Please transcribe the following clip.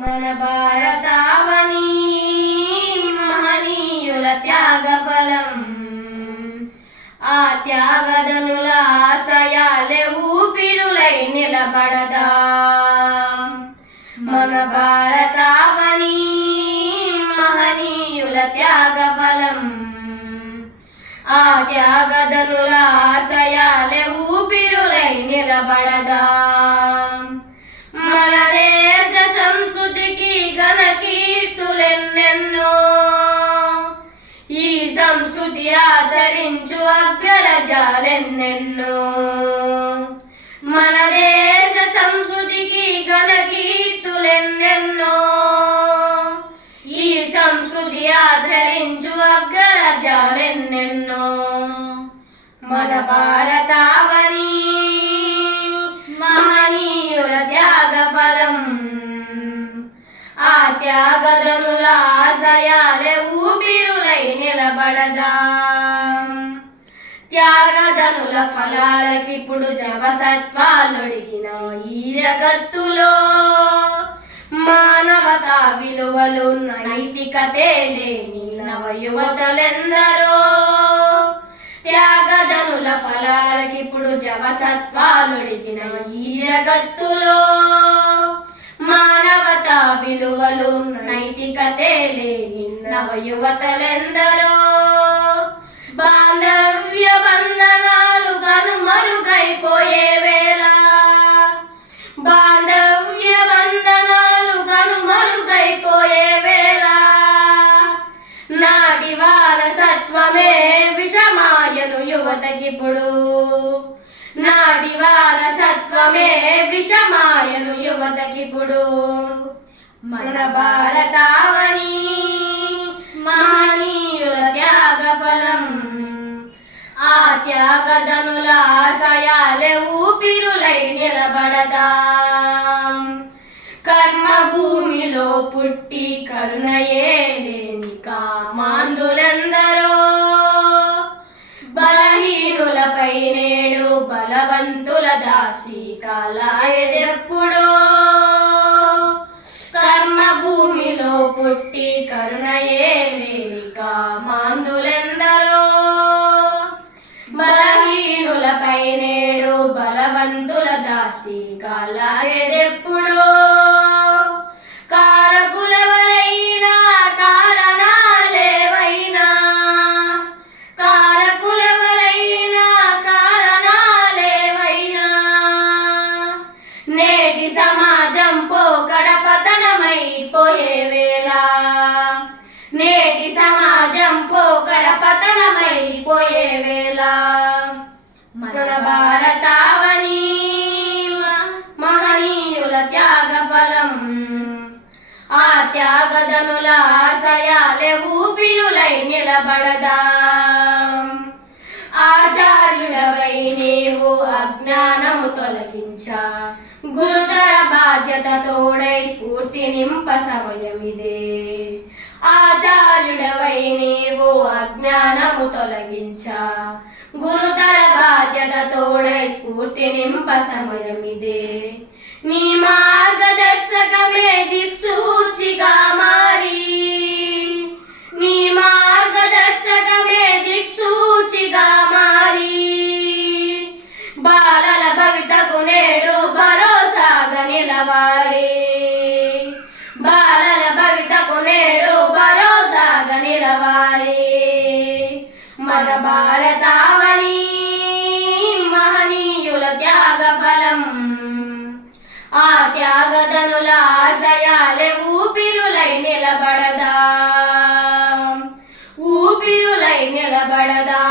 మన భారతావని మహనీయుల త్యాగ ఫలం. ఆ త్యాగదనుల ఆశయాలే ఊపిరులై నిలబడదాం. మన భారతావని మహనీయుల త్యాగ ఫలం. ఆ త్యాగదనుల ఆశయాలే ఊపిరులై నిలబడదాం. మన దేశ సంస్కృతికి ఘన కీర్తులెన్నెన్నో, ఈ సంస్కృతి ఆచరించు అగ్రరాజ్యాలెన్నెన్నో. మన దేశ సంస్కృతికి ఘన కీర్తులెన్నెన్నో, ఈ సంస్కృతి ఆచరించు అగ్రరాజ్యాలెన్నెన్నో. మన భారతావని మహనీయుల త్యాగ ఫలం. ఆ త్యాగదనుల ఆశయాలే ఊపిరులై నిలబడదాం. త్యాగదనుల ఫలాలకిప్పుడు జవసత్వాలొడిగిన ఈ జగత్తులో మానవతా విలువలు నైతికతే లేని నవయువతలెందరో. త్యాగదనుల ఫలాలకిప్పుడు జవసత్వాలొడిగిన ఈ జగత్తులో మానవతా విలువలు నైతికతే లేని నవయువతలెందరో. బాంధవ్య బంధనాలు కనుమరుగైపోయే వేళ, బాంధవ్య బంధనాలు కనుమరుగైపోయే వేళ, నాటి వారసత్వమే విషమాయను యువతకిప్పుడు. నాటి వారసత్వమే విషమాయను యువతకిప్పుడు. మన భారతావని మహనీయుల త్యాగ ఫలం. ఆ త్యాగదనుల ఆశయాలే ఊపిరులై నిలబడదాం. కర్మభూమిలో పుట్టి కరుణయే లేని కామాంధులెందరో. బలహీనులపై నేడు బలవంతుల దాష్టీకాలెప్పుడో. కర్మభూమిలో పుట్టి కరుణయే లేని కామాంధులెందరో. బలహీనులపై నేడు బలవంతుల దాష్టీకాలెప్పుడో. కారకులెవరైనా కారణాలేవైనా, కారకులెవరైనా కారణాలేవైనా, నేటి సమాజం పోకడ పతనమైపోయే వేళ, నేటి సమాజం పోకడ పతనమైపోయే వేళ. మన భారతావని మహనీయుల త్యాగ ఫలం. ఆ త్యాగదనుల ఆశయాలే ఊపిరులై నిలబడదాం. ఆచార్యుడవై నీవు అజ్ఞానము తొలగించా, గురుతర బాధ్యత తోడై స్ఫూర్తి నింప సమయమిదే. ఆచార్యుడవై నీవు అజ్ఞానము తొలగించా, గురుతర బాధ్యత తోడై స్ఫూర్తి నింప సమయమిదే. నీ మార్గదర్శకమే దిక్సూచిగా మారి, నీ మార్గదర్శకమే దిక్సూచిగా మారి, బాలల భవితకు నేడు భరోసాగా నిలవాలి. బాలల భవితకు నేడు భరోసాగా నిలవాలి. మన భారతావని మహనీయుల త్యాగ ఫలం. ఆ త్యాగదనుల ఆశయాలే ఊపిరులై నిలబడదాం. ఊపిరులై నిలబడదాం.